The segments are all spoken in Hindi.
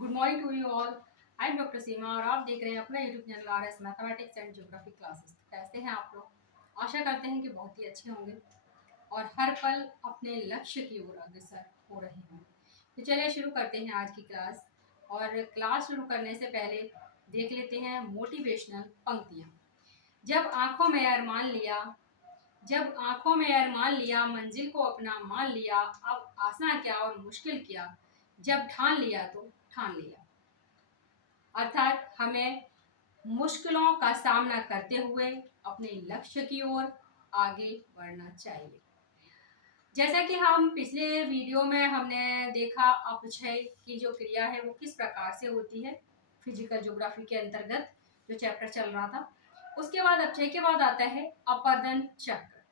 Good morning to you all. I am doctor Seema और आप देख रहे हैं अपना YouTube channel R S mathematics and geography classes. कैसे हैं आप लोग? आशा करते हैं कि बहुत ही अच्छे होंगे और हर पल अपने लक्ष्य की ओर अग्रसर हो रहे होंगे। तो चलिए शुरू करते हैं आज की क्लास। और क्लास शुरू करने से पहले देख लेते हैं मोटिवेशनल पंक्तियाँ। जब आंखों में अरमान लिया जब आंखों में अरमान लिया, मंजिल को अपना मान लिया, अब आसान क्या और मुश्किल क्या, जब ठान लिया तो ठान लिया। अर्थात हमें मुश्किलों का सामना करते हुए अपने लक्ष्य की ओर आगे बढ़ना चाहिए। जैसा कि हम पिछले वीडियो में हमने देखा, अपक्षय की जो क्रिया है वो किस प्रकार से होती है फिजिकल ज्योग्राफी के अंतर्गत जो चैप्टर चल रहा था। उसके बाद अपक्षय के बाद आता है अपर्दन चक्र।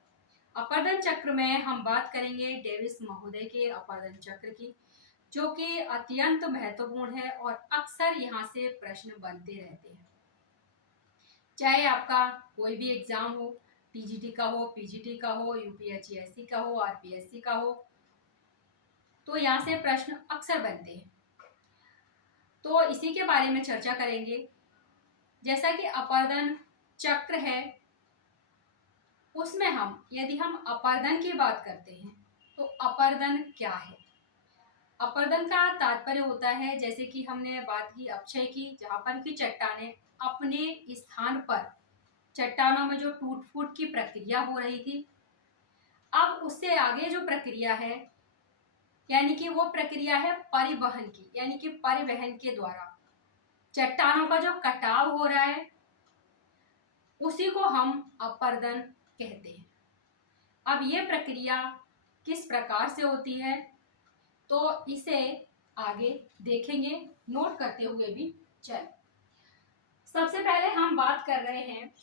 अपर्दन चक्र में हम बात करेंगे डेविस महोदय के अपर्दन चक्र की, जो कि अत्यंत महत्वपूर्ण है और अक्सर यहाँ से प्रश्न बनते रहते हैं। चाहे आपका कोई भी एग्जाम हो, टीजीटी का हो, पीजीटी का हो, यूपीएससी का हो, आरपीएससी का हो, तो यहाँ से प्रश्न अक्सर बनते हैं। तो इसी के बारे में चर्चा करेंगे। जैसा कि अपर्दन चक्र है, उसमें यदि हम अपर्दन की बात करते हैं तो अपर्दन क्या है? अपर्दन का तात्पर्य होता है, जैसे कि हमने बात की अपक्षय की, जहां पर की चट्टानें अपने स्थान पर चट्टानों में जो टूट फूट की प्रक्रिया हो रही थी, अब उससे आगे जो प्रक्रिया है, यानी कि वो प्रक्रिया है परिवहन की, यानी कि परिवहन के द्वारा चट्टानों का जो कटाव हो रहा है, उसी को हम अपर्दन कहते हैं। अब ये प्रक्रिया किस प्रकार से होती है, तो इसे आगे देखेंगे, नोट करते हुए भी चल। सबसे पहले हम बात कर रहे हैं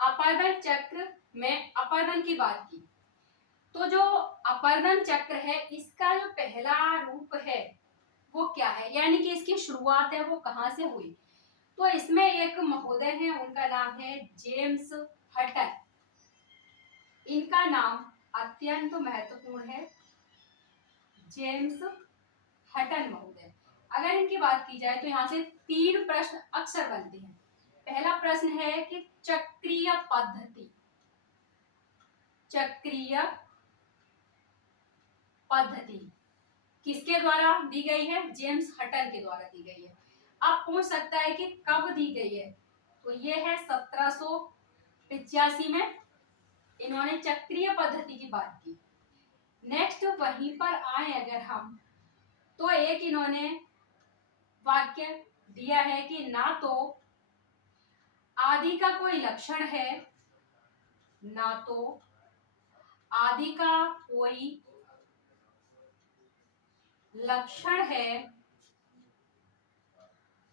अपर्दन चक्र में अपर्दन की बात की। तो जो अपर्दन चक्र है, इसका जो पहला रूप है वो क्या है, यानी कि इसकी शुरुआत है वो कहाँ से हुई? तो इसमें एक महोदय हैं, उनका नाम है जेम्स हटन। इनका नाम अत्यंत महत्वपूर्ण है, जेम्स हटन महोदय। अगर इनकी बात की जाए तो यहाँ से 3 प्रश्न अक्सर बनते हैं। पहला प्रश्न है कि चक्रीय पद्धति किसके द्वारा दी गई है? जेम्स हटन के द्वारा दी गई है। अब पूछ सकता है कि कब दी गई है, तो ये है 1785 में इन्होंने चक्रीय पद्धति की बात की। नेक्स्ट वहीं पर आए अगर हम, तो एक इन्होंने वाक्य दिया है कि ना तो आदि का कोई लक्षण है, ना तो आदि का कोई लक्षण है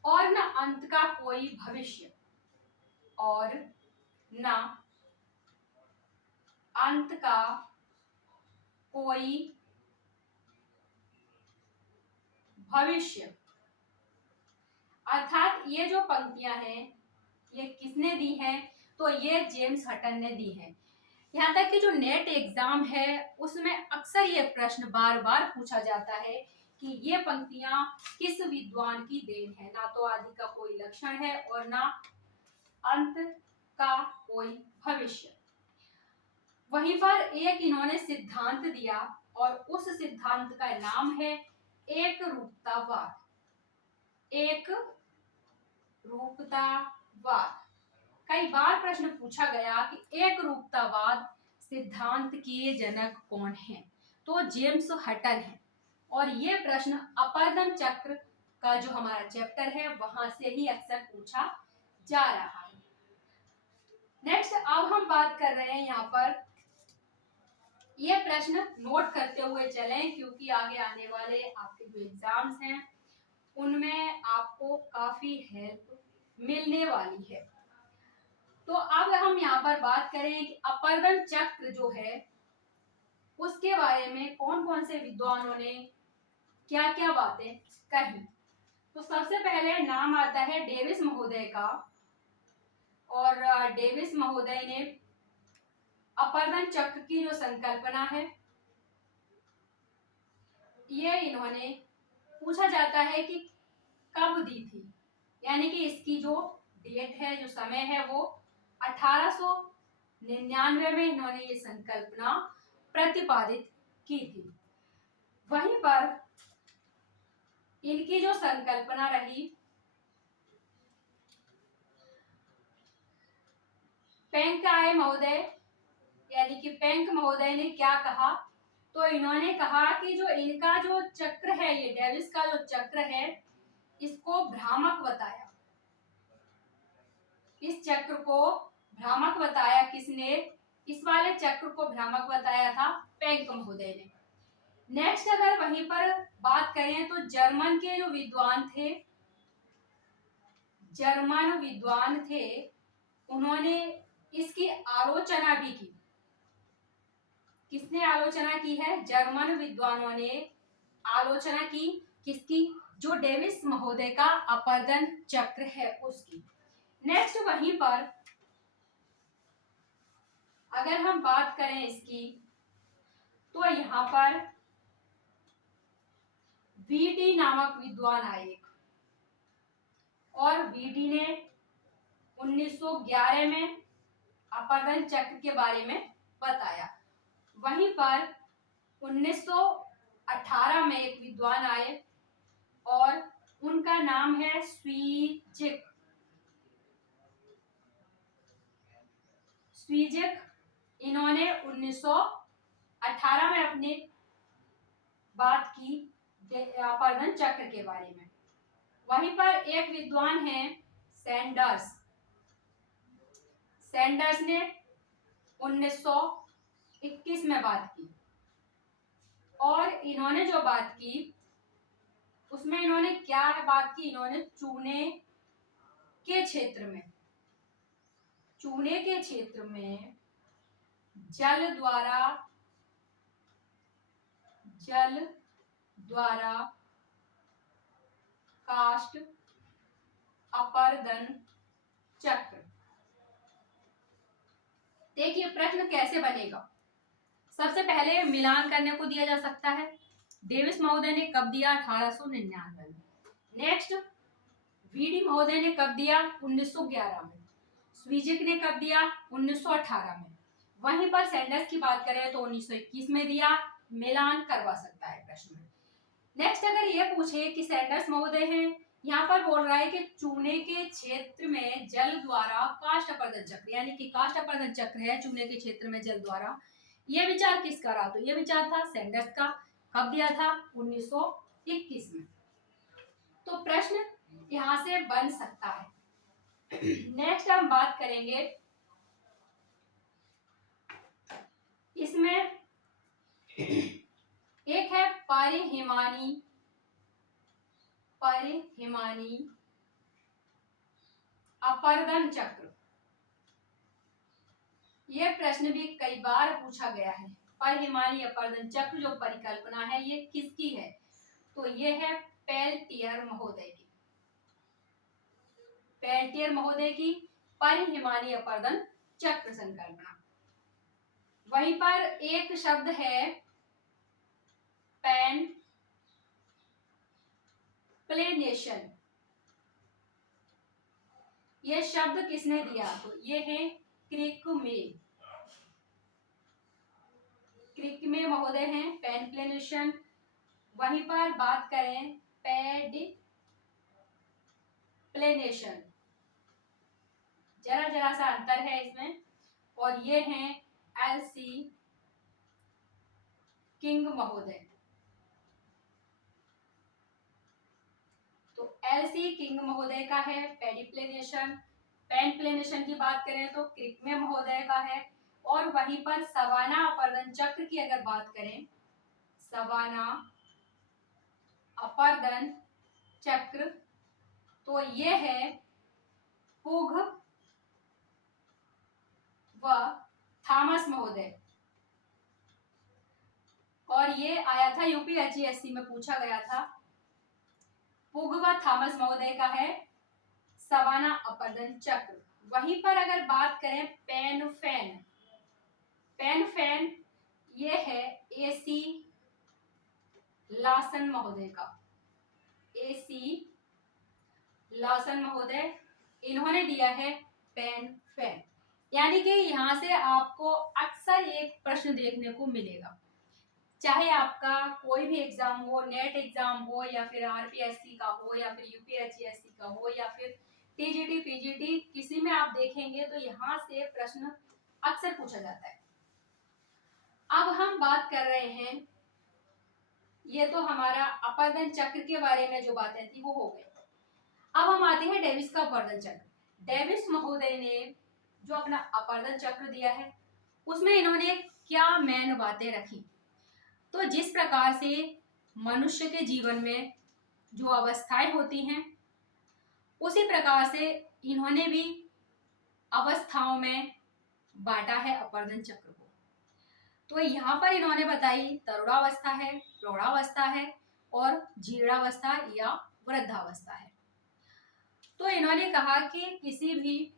और न अंत का कोई भविष्य, और न अंत का कोई भविष्य। अर्थात ये जो पंक्तियां हैं ये किसने दी हैं? तो ये जेम्स हटन ने दी है। यहाँ तक कि जो नेट एग्जाम है उसमें अक्सर ये प्रश्न बार बार पूछा जाता है कि ये पंक्तियां किस विद्वान की देन है? ना तो आदि का कोई लक्षण है और ना अंत का कोई भविष्य। वहीं पर एक इन्होंने सिद्धांत दिया और उस सिद्धांत का नाम है एक रूपतावाद। एक रूपतावाद। कई बार प्रश्न पूछा गया कि एक रूपतावाद सिद्धांत के जनक कौन है? तो जेम्स हटन है। और ये प्रश्न अपर्दन चक्र का जो हमारा चैप्टर है वहां से ही अक्सर पूछा जा रहा है। नेक्स्ट अब हम बात कर रहे हैं यहाँ पर, ये प्रश्न नोट करते हुए चलें क्योंकि आगे आने वाले आपके जो एग्जाम्स हैं उनमें आपको काफी हेल्प मिलने वाली है। तो अब हम यहाँ पर बात करें कि अपर्दन चक्र जो है उसके बारे में कौन कौन से विद्वानों ने क्या क्या बातें कही। तो सबसे पहले नाम आता है डेविस महोदय का, और डेविस महोदय ने अपर्दन चक्र की जो संकल्पना है ये इन्होंने पूछा जाता है कि कब दी थी, यानी कि इसकी जो डेट है, जो समय है, वो 1899 में इन्होंने ये संकल्पना प्रतिपादित की थी। वहीं पर इनकी जो संकल्पना रही, पेंकाय महोदय, यानी कि पेंक महोदय ने क्या कहा, तो इन्होंने कहा कि जो इनका जो चक्र है, ये डेविस का जो चक्र है, इसको भ्रामक बताया। इस चक्र को भ्रामक बताया किसने? इस वाले चक्र को भ्रामक बताया था पेंक महोदय ने। नेक्स्ट अगर वहीं पर बात करें तो जर्मन के जो विद्वान थे, जर्मन विद्वान थे, उन्होंने इसकी आलोचना भी की। किसने आलोचना की है? जर्मन विद्वानों ने आलोचना की। किसकी? जो डेविस महोदय का अपर्दन चक्र है उसकी। नेक्स्ट वहीं पर अगर हम बात करें इसकी, तो यहाँ पर वीडी नामक विद्वान आए और वीडी ने 1911 में अपर्दन चक्र के बारे में बताया। वहीं पर 1918 में एक विद्वान आए और उनका नाम है स्वीजिक। इन्होंने 1918 में अपनी बात की अपर्दन चक्र के बारे में। वहीं पर एक विद्वान है सैंडर्स। सैंडर्स ने 1921 में बात की और इन्होंने जो बात की उसमें इन्होंने क्या बात की? इन्होंने चूने के क्षेत्र में जल द्वारा काष्ठ अपर्दन चक्र। देखिए प्रश्न कैसे बनेगा। सबसे पहले मिलान करने को दिया जा सकता है। डेविस महोदय ने कब दिया? 1899 में। नेक्स्ट वीडी महोदय ने कब दिया? 1911 में। स्वीजिक ने कब दिया? 1918 में। वहीं पर सैंडर्स की बात करें तो 1921 में दिया। मिलान करवा सकता है प्रश्न में। नेक्स्ट अगर ये पूछे कि सैंडर्स महोदय हैं, यहाँ पर बोल रहा है कि चूने के क्षेत्र में जल द्वारा काष्ठ अपर्दन चक्र, यानी कि काष्ठ अपर्दन चक्र है चूने के क्षेत्र में जल द्वारा। ये विचार किसका रहा? तो ये विचार था सैंडर्स का। कब दिया था? 1921 में। तो प्रश्न यहाँ से बन सकता है। नेक्स्ट हम बात करेंगे इसमें एक है परिहिमानी अपर्दन चक्र। यह प्रश्न भी कई बार पूछा गया है। परिहिमानी अपर्दन चक्र जो परिकल्पना है ये किसकी है? तो ये है पेल्टियर महोदय की परिहिमानी अपर्दन चक्र संकल्पना। वहीं पर एक शब्द है पैनप्लेनेशन। यह शब्द किसने दिया? तो ये है क्रिकमे महोदय हैं पैनप्लेनेशन। वहीं पर बात करें पैडिप्लेनेशन, जरा सा अंतर है इसमें। और ये हैं एलसी किंग महोदय। तो एलसी किंग महोदय का है पैडिप्लेनेशन। पैनप्लेनेशन की बात करें तो क्रिकमे महोदय का है। और वहीं पर सवाना अपर्दन चक्र की अगर बात करें, सवाना अपर्दन चक्र, तो ये है पुग व थॉमस महोदय। और ये आया था यूपीएससी में पूछा गया था। पुग व थॉमस महोदय का है सवाना अपर्दन चक्र। वहीं पर अगर बात करें पेनफेन, ये है एसी लासन महोदय का। AC लॉसन महोदय, इन्होंने दिया है पेन फैन। यानी कि यहाँ से आपको अक्सर एक प्रश्न देखने को मिलेगा, चाहे आपका कोई भी एग्जाम हो, नेट एग्जाम हो या फिर RPSC का हो या फिर UPSC का हो या फिर TGT PGT, किसी में आप देखेंगे तो यहाँ से प्रश्न अक्सर पूछा जाता है। अब हम बात कर रहे हैं, ये तो हमारा अपरदन चक्र के बारे में जो बातें थी वो हो गई। अब हम आते हैं डेविस का अपरदन चक्र। डेविस महोदय ने जो अपना अपरदन चक्र दिया है उसमें इन्होंने क्या मेन बातें रखी। तो जिस प्रकार से मनुष्य के जीवन में जो अवस्थाएं होती हैं उसी प्रकार से इन्होंने भी अवस्थाओं में बांटा है अपरदन चक्र को। तो यहाँ पर इन्होंने बताई तरुणावस्था है, प्रौढ़ावस्था है और जीर्णावस्था या वृद्धावस्था है। तो इन्होंने कहा कि किसी भी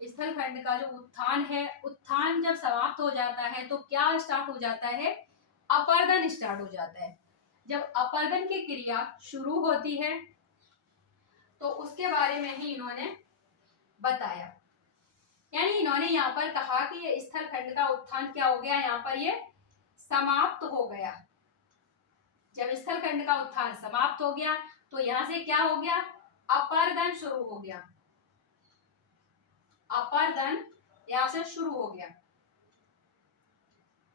स्थल खंड का जो उत्थान है, उत्थान जब समाप्त हो जाता है तो क्या स्टार्ट हो जाता है, अपरदन स्टार्ट हो जाता है। जब अपरदन की क्रिया शुरू होती है तो उसके बारे में ही इन्होंने बताया। यानी इन्होंने यहाँ पर कहा कि ये स्थल खंड का उत्थान क्या हो गया, यहाँ पर ये समाप्त हो गया। जब स्थल खंड का उत्थान समाप्त हो गया तो यहाँ से क्या हो गया, अपरदन शुरू हो गया। अपरदन यहाँ से शुरू हो गया।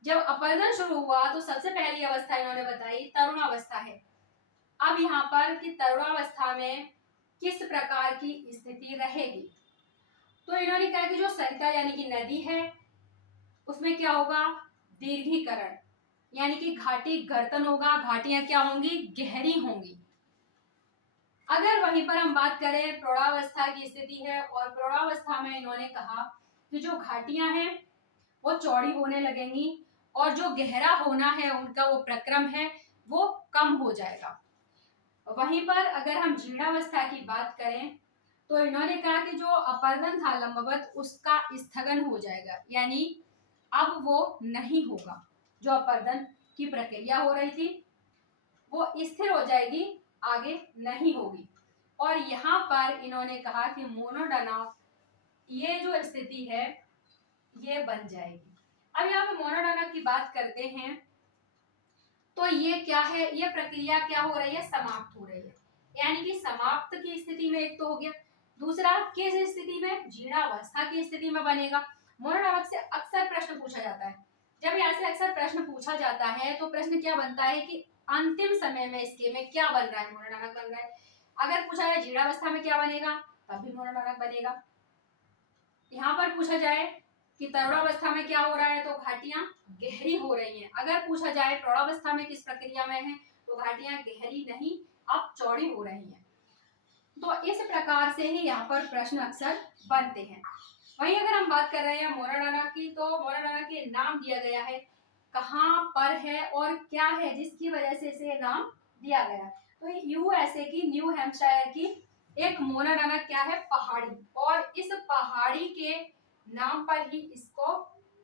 जब अपरदन शुरू हुआ तो सबसे पहली अवस्था इन्होंने बताई तरुणावस्था है। अब यहाँ पर कि तरुणावस्था में किस प्रकार की स्थिति रहेगी, तो इन्होंने कहा कि जो सरिता यानी कि नदी है उसमें क्या होगा, दीर्घीकरण, यानी कि घाटी गर्तन होगा, घाटियां क्या होंगी, गहरी होंगी। अगर वहीं पर हम बात करें प्रौढ़ावस्था की स्थिति है, और प्रौढ़ावस्था में इन्होंने कहा कि जो घाटियां हैं वो चौड़ी होने लगेंगी और जो गहरा होना है उनका वो प्रक्रम है वो कम हो जाएगा। वहीं पर अगर हम जीर्णावस्था की बात करें तो इन्होंने कहा कि जो अपरदन था लंबवत उसका स्थगन हो जाएगा, यानी अब वो नहीं होगा। जो अपरदन की प्रक्रिया हो रही थी वो स्थिर हो जाएगी, आगे नहीं होगी। और यहाँ पर इन्होंने कहा कि मोनोडोना ये जो स्थिति है ये बन जाएगी। अब यहाँ पे मोनोडोना की बात करते हैं तो ये क्या है, ये प्रक्रिया क्या हो रही है, समाप्त हो रही है। यानी कि समाप्त की स्थिति में एक तो हो गया, दूसरा किस स्थिति में, जीर्णावस्था की स्थिति में बनेगा। मोनोडोना से अक्सर प्रश्न पूछा जाता है। जब यहाँ से अक्सर प्रश्न पूछा जाता है तो प्रश्न क्या बनता है कि अंतिम समय में इसके में क्या बन रहा है, मोनोडोना बन रहा है। अगर पूछा जाए जीर्णावस्था में क्या बनेगा तब भी मोनोडोना बनेगा। यहाँ पर पूछा जाए कि तरुणावस्था में क्या हो रहा है तो घाटियां गहरी हो रही हैं। अगर पूछा जाए प्रौढ़ावस्था में किस प्रक्रिया में है तो घाटियां गहरी नहीं अब चौड़ी हो रही हैं। तो इस प्रकार से ही यहाँ पर प्रश्न अक्सर बनते हैं। वहीं अगर हम बात कर रहे हैं मोनाडोना की, तो मोनाडोना के नाम दिया गया है, कहाँ पर है और क्या है जिसकी वजह से इसे नाम दिया गया। तो USA की न्यू हैम्पशायर की एक मोनाडोना क्या है, पहाड़ी, और इस पहाड़ी के नाम पर ही इसको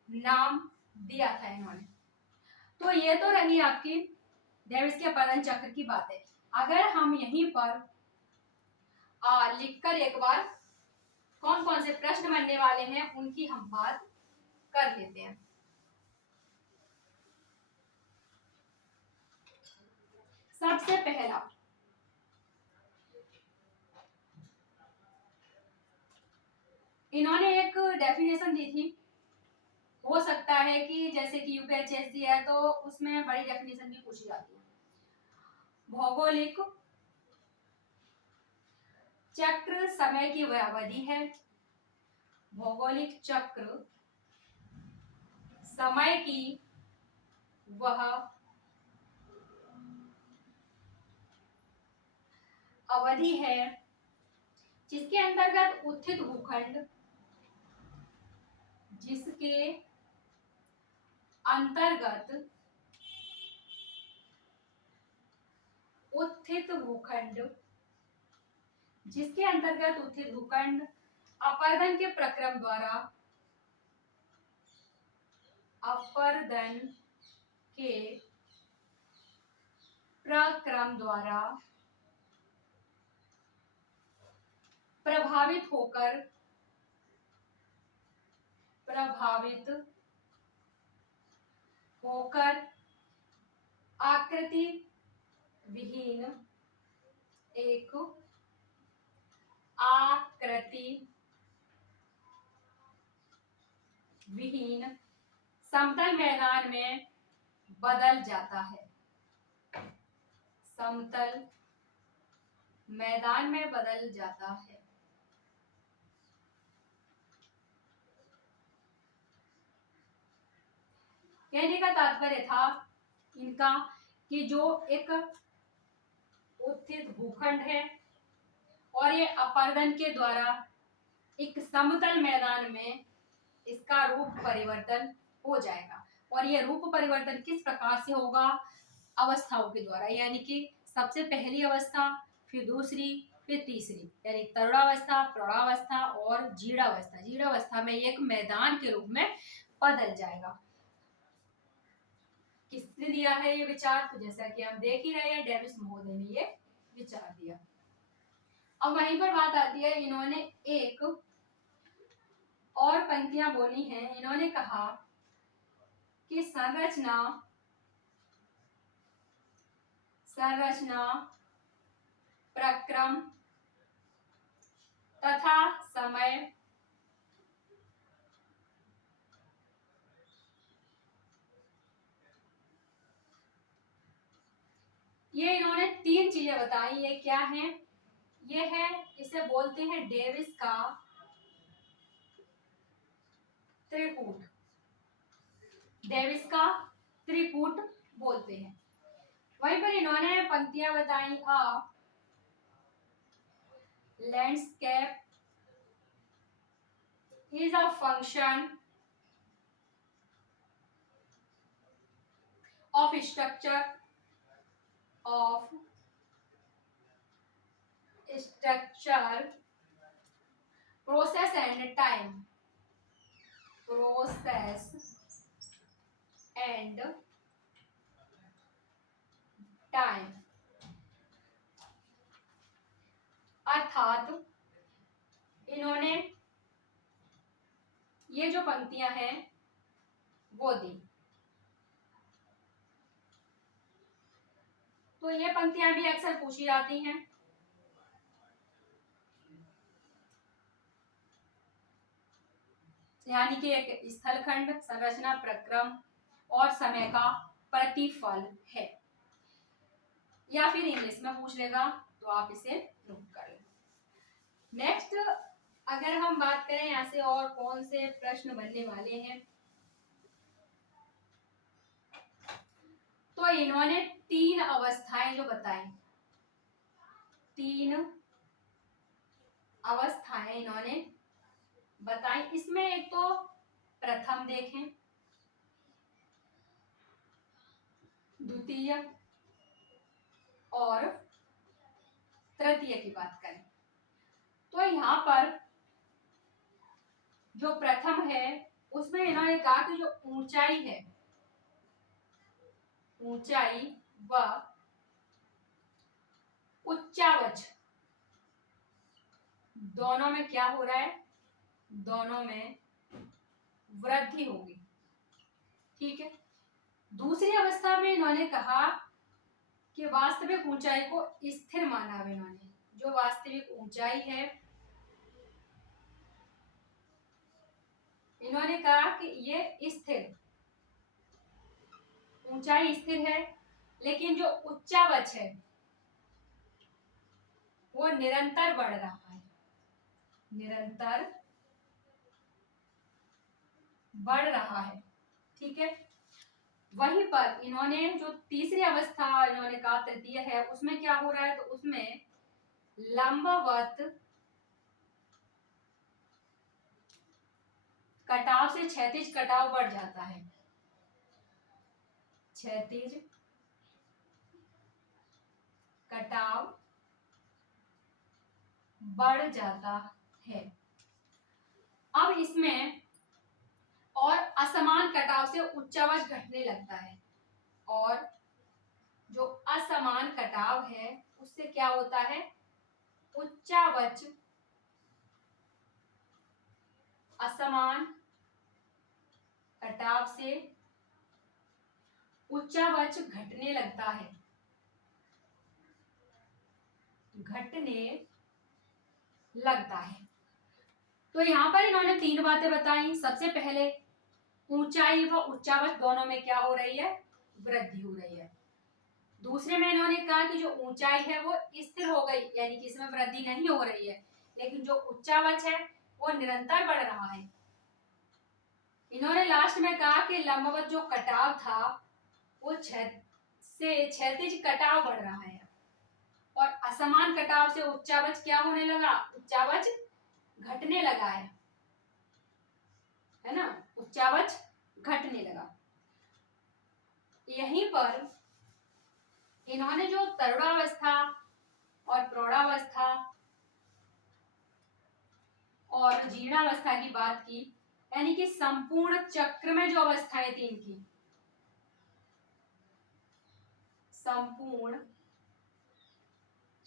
नाम दिया था इन्होंने। तो ये तो रही आपकी डेविस के अपरदन चक्र की बातें। अगर हम यहीं पर लिखकर एक बार कौन कौन से प्रश्न बनने वाले हैं उनकी हम बात कर लेते हैं। सबसे पहला, इन्होंने एक डेफिनेशन दी थी, हो सकता है कि जैसे कि UPSC है तो उसमें बड़ी डेफिनेशन भी पूछी जाती है। भौगोलिक चक्र समय की वह अवधि है, भौगोलिक चक्र समय की वह अवधि है जिसके अंतर्गत उत्थित भूखंड, जिसके अंतर्गत उत्थित भूखंड, जिसके अंतर्गत उत्थित भूखंड अपरदन के प्रक्रम द्वारा, अपरदन के प्रक्रम द्वारा प्रभावित होकर आकृति विहीन एक आकृति विहीन समतल मैदान में बदल जाता है। समतल मैदान में बदल जाता है। कहने का तात्पर्य था इनका कि जो एक उत्थित भूखंड है और ये अपरदन के द्वारा एक समतल मैदान में इसका रूप परिवर्तन हो जाएगा। और ये रूप परिवर्तन किस प्रकार से होगा? अवस्थाओं के द्वारा, यानी कि सबसे पहली अवस्था, फिर दूसरी, फिर तीसरी, यानी तरुणावस्था, प्रौढ़ावस्था और जीर्णावस्था। जीर्णावस्था में एक मैदान के रूप में बदल जाएगा। किसने दिया है ये विचार? तो जैसा कि हम देख ही रहे हैं, डेविस महोदय ने ये विचार दिया। अब वहीं पर बात आती है, इन्होंने एक और पंक्तियां बोली हैं। इन्होंने कहा कि संरचना प्रक्रम तथा समय ये इन्होंने तीन चीजें बताई। ये क्या है? ये है, इसे बोलते हैं डेविस का त्रिकूट। डेविस का त्रिकूट बोलते हैं। वहीं पर इन्होंने पंक्तियां बताई, landscape is a function of structure process and time अर्थात इन्होंने ये जो पंक्तियां हैं वो दी। तो ये पंक्तियां भी अक्सर पूछी जाती हैं। यानी कि एक स्थलखंड, संरचना, प्रक्रम और समय का प्रतिफल है। या फिर इंग्लिश में पूछ लेगा तो आप इसे नोट कर लें। नेक्स्ट अगर हम बात करें यहाँ से और कौन से प्रश्न बनने वाले हैं, तो इन्होंने तीन अवस्थाएं जो बताई, तीन अवस्थाएं इन्होंने बताई। इसमें एक तो प्रथम देखें, द्वितीय और तृतीय की बात करें तो यहाँ पर जो प्रथम है उसमें इन्होंने कहा कि जो ऊंचाई है, ऊंचाई व उच्चावच दोनों में क्या हो रहा है? दोनों में वृद्धि होगी। ठीक है। दूसरी अवस्था में इन्होंने कहा कि वास्तविक ऊंचाई को स्थिर माना है। इन्होंने जो वास्तविक ऊंचाई है, इन्होंने कहा कि ये स्थिर ऊंचाई स्थिर है, लेकिन जो उच्चावच है वो निरंतर बढ़ रहा है, निरंतर बढ़ रहा है। ठीक है। वहीं पर इन्होंने जो तीसरी अवस्था इन्होंने कहा तृतीय है, उसमें क्या हो रहा है? तो उसमें लंबवत कटाव से क्षैतिज कटाव बढ़ जाता है, क्षैतिज कटाव बढ़ जाता है। अब इसमें और असमान कटाव से उच्चावच घटने लगता है, और जो असमान कटाव है उससे क्या होता है? उच्चावच असमान कटाव से उच्चावच घटने लगता है, घटने लगता है। तो यहाँ पर इन्होंने 3 बातें बताई। सबसे पहले ऊंचाई व उच्चावच दोनों में क्या हो रही है, वृद्धि हो रही है। दूसरे में इन्होंने कहा कि जो ऊंचाई है वो स्थिर हो गई, यानी कि इसमें वृद्धि नहीं हो रही है, लेकिन जो उच्चावच है वो निरंतर बढ़ रहा है। इन्होंने लास्ट में कहा कि लंबवत जो कटाव था वो क्षैतिज कटाव बढ़ रहा है, और असमान कटाव से उच्चावच क्या होने लगा, उच्चावच घटने लगा है ना, उच्चावच घटने लगा। यहीं पर इन्होंने जो तरुणावस्था और प्रौढ़ावस्था और जीर्णावस्था की बात की, यानी कि संपूर्ण चक्र में जो अवस्थाएं थी इनकी, संपूर्ण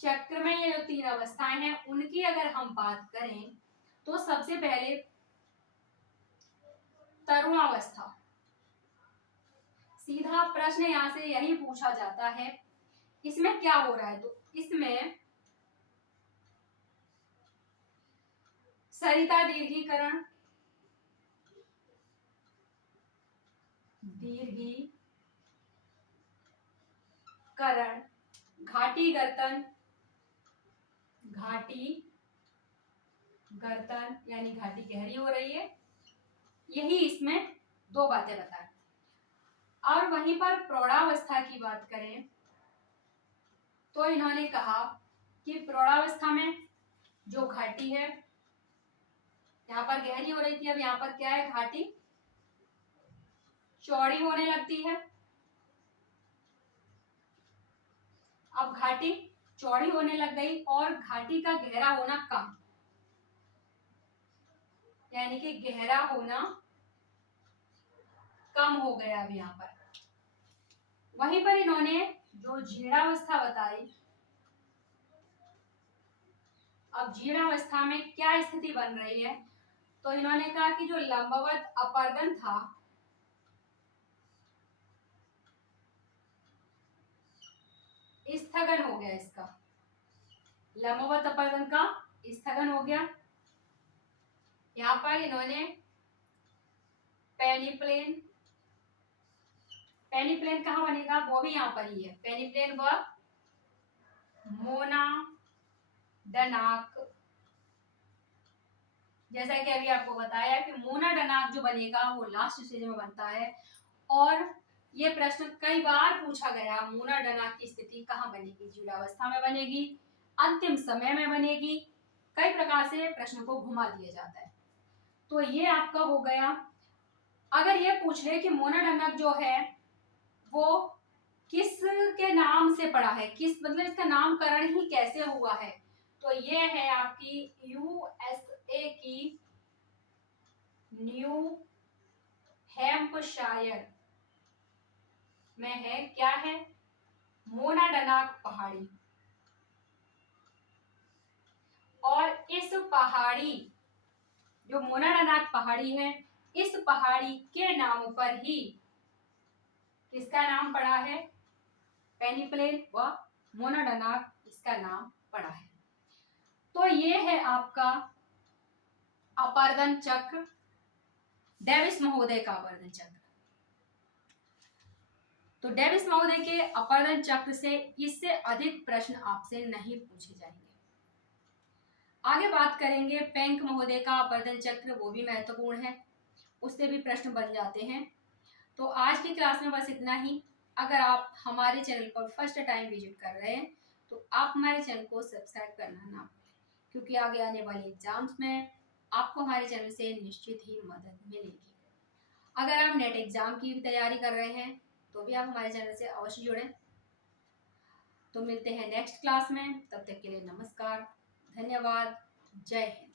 चक्र में ये जो 3 अवस्थाएं हैं उनकी अगर हम बात करें तो सबसे पहले तरुणावस्था। सीधा प्रश्न यहां से यही पूछा जाता है, इसमें क्या हो रहा है, तो इसमें सरिता दीर्घीकरण, घाटी गर्तन, यानी घाटी गहरी हो रही है, यही इसमें 2 बातें बताएं। और वहीं पर प्रौढ़ावस्था की बात करें तो इन्होंने कहा कि प्रौढ़ावस्था में जो घाटी है यहाँ पर गहरी हो रही थी, अब यहाँ पर क्या है, घाटी चौड़ी होने लगती है। अब घाटी चौड़ी होने लग गई और घाटी का गहरा होना कम, यानी कि गहरा होना कम हो गया अब यहाँ पर। वहीं पर इन्होंने जो जीर्णावस्था बताई, अब जीर्णावस्था में क्या स्थिति बन रही है, तो इन्होंने कहा कि जो लंबवत अपरदन था स्थगन हो गया, इसका लंबवत अपरदन का स्थगन हो गया। यहाँ पर इन्होंने पेनिप्लेन कहाँ बनेगा, वो भी यहाँ पर ही है, पेनिप्लेन व मोनाडनाक। जैसा कि अभी आपको बताया कि मोनाडनाक जो बनेगा वो लास्ट स्टेज में बनता है, और ये प्रश्न कई बार पूछा गया, मोनाडनाक की स्थिति कहाँ बनेगी, जीर्णावस्था में बनेगी, अंतिम समय में बनेगी, कई प्रकार से प्रश्न को घुमा दिया जाता है। तो ये आपका हो गया। अगर ये पूछ ले कि मोनाडनक जो है वो किस के नाम से पड़ा है, किस मतलब इसका नामकरण ही कैसे हुआ है, तो ये है आपकी यूएसए की न्यू हैम्पशायर में है, क्या है, मोनाडनाक पहाड़ी। और इस पहाड़ी जो मोनाडनाक पहाड़ी है, इस पहाड़ी के नाम पर ही किसका नाम पड़ा है, पेनिप्लेन व मोनाडनाक इसका नाम पड़ा है। तो ये है आपका अपरदन चक्र, डेविस महोदय का अपरदन चक्र। तो डेविस महोदय के अपरदन चक्र से इससे अधिक प्रश्न आपसे नहीं पूछे जाएंगे। आगे बात करेंगे पेंक महोदय का अपरदन चक्र, वो भी महत्वपूर्ण है, उससे भी प्रश्न बन जाते हैं। तो आज की क्लास में बस इतना ही। अगर आप हमारे चैनल पर फर्स्ट टाइम विजिट कर रहे हैं तो आप हमारे चैनल को सब्सक्राइब करना ना भूलें, क्योंकि आगे आने वाले एग्जाम्स में आपको हमारे चैनल से निश्चित ही मदद मिलेगी। अगर आप नेट एग्जाम की भी तैयारी कर रहे हैं तो भी आप हमारे चैनल से अवश्य जुड़ें। तो मिलते हैं नेक्स्ट क्लास में, तब तक के लिए नमस्कार, धन्यवाद, जय हिंद।